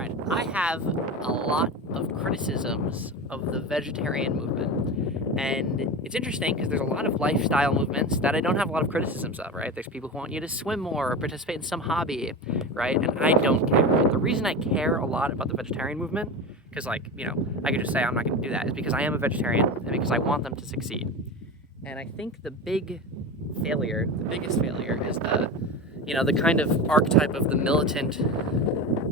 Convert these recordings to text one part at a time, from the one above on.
right, I have a lot of criticisms of the vegetarian movement. And it's interesting because there's a lot of lifestyle movements that I don't have a lot of criticisms of, right? There's people who want you to swim more or participate in some hobby, right? And I don't care. But the reason I care a lot about the vegetarian movement, because, I could just say I'm not going to do that, is because I am a vegetarian and because I want them to succeed. And I think the biggest failure is the kind of archetype of the militant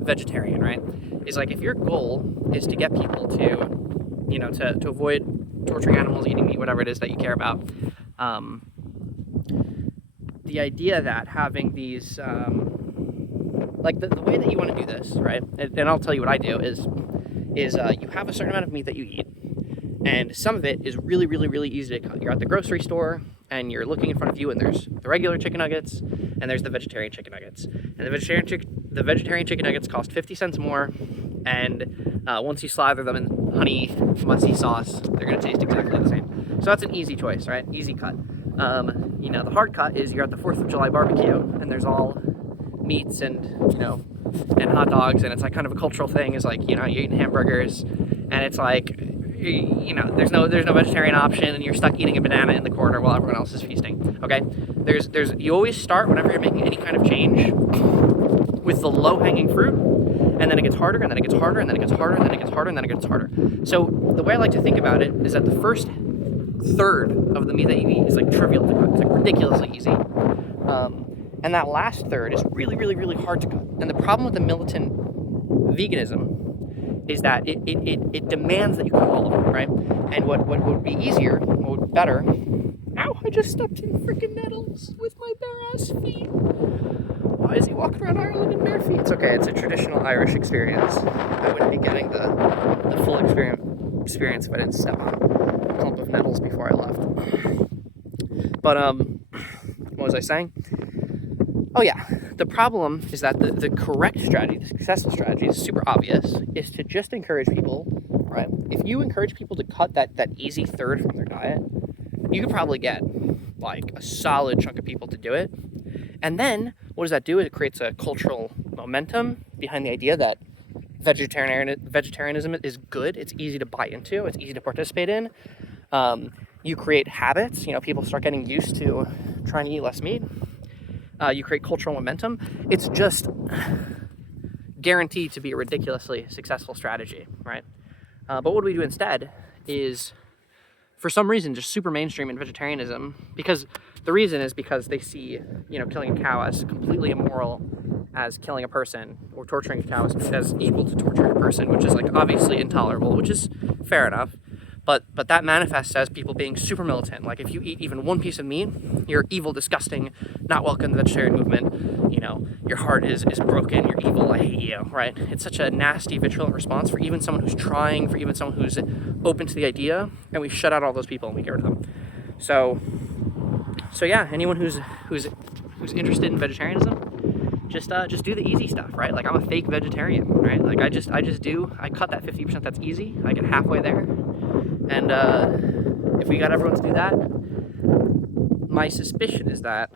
vegetarian, right? Is like if your goal is to get people to avoid torturing animals, eating meat, whatever it is that you care about, the idea that having these, the way that you want to do this, right? And I'll tell you what I do is you have a certain amount of meat that you eat, and some of it is really, really, really easy to cut. You're at the grocery store, and you're looking in front of you, and there's the regular chicken nuggets, and there's the vegetarian chicken nuggets. And the vegetarian chicken nuggets cost 50 cents more, and once you slather them in honey mustard sauce, they're going to taste exactly the same. So that's an easy choice, right? Easy cut. The hard cut is you're at the 4th of July barbecue, and there's all meats and hot dogs, and it's like kind of a cultural thing. Is like, you're eating hamburgers, and it's like, there's no vegetarian option, and you're stuck eating a banana in the corner while everyone else is feasting. Okay, you always start whenever you're making any kind of change with the low-hanging fruit, and then it gets harder, and then it gets harder, and then it gets harder, and then it gets harder, and then it gets harder. So the way I like to think about it is that the first third of the meat that you eat is like trivial to cut. It's like ridiculously easy. And that last third is really, really, really hard to cut. And the problem with the militant veganism is that it demands that you cut all of it, right? And what would be easier, what would be better... Ow, I just stepped in freaking nettles with my bare-ass feet. Why is he walking around Ireland in bare feet? It's okay, it's a traditional Irish experience. I wouldn't be getting the full experience if I didn't step on a clump of nettles before I left. But, what was I saying? Oh yeah, the problem is that the correct strategy, the successful strategy, is super obvious, is to just encourage people, right? If you encourage people to cut that easy third from their diet, you could probably get like a solid chunk of people to do it. And then what does that do? It creates a cultural momentum behind the idea that vegetarianism is good. It's easy to buy into. It's easy to participate in. You create habits. People start getting used to trying to eat less meat. You create cultural momentum. It's just guaranteed to be a ridiculously successful strategy, right? But what do we do instead is, for some reason, just super mainstream in vegetarianism, because the reason is because they see, killing a cow as completely immoral as killing a person, or torturing a cow as equal to torturing a person, which is like obviously intolerable, which is fair enough. But that manifests as people being super militant. Like if you eat even one piece of meat, you're evil, disgusting, not welcome in the vegetarian movement. Your heart is broken, you're evil, I hate you, right? It's such a nasty, vitriol response for even someone who's trying, for even someone who's open to the idea, and we shut out all those people and we get rid of them. So yeah, anyone who's interested in vegetarianism, just do the easy stuff, right? Like I'm a fake vegetarian, right? Like I cut that 50% that's easy, I get halfway there. And if we got everyone to do that, my suspicion is that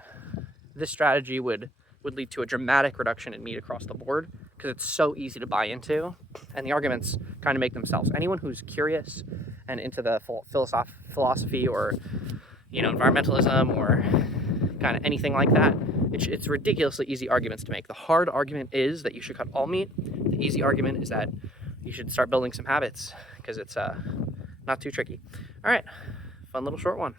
this strategy would lead to a dramatic reduction in meat across the board, because it's so easy to buy into, and the arguments kind of make themselves. Anyone who's curious and into the philosophy or environmentalism or kind of anything like that, it's ridiculously easy arguments to make. The hard argument is that you should cut all meat. The easy argument is that you should start building some habits, because it's not too tricky. All right, fun little short one.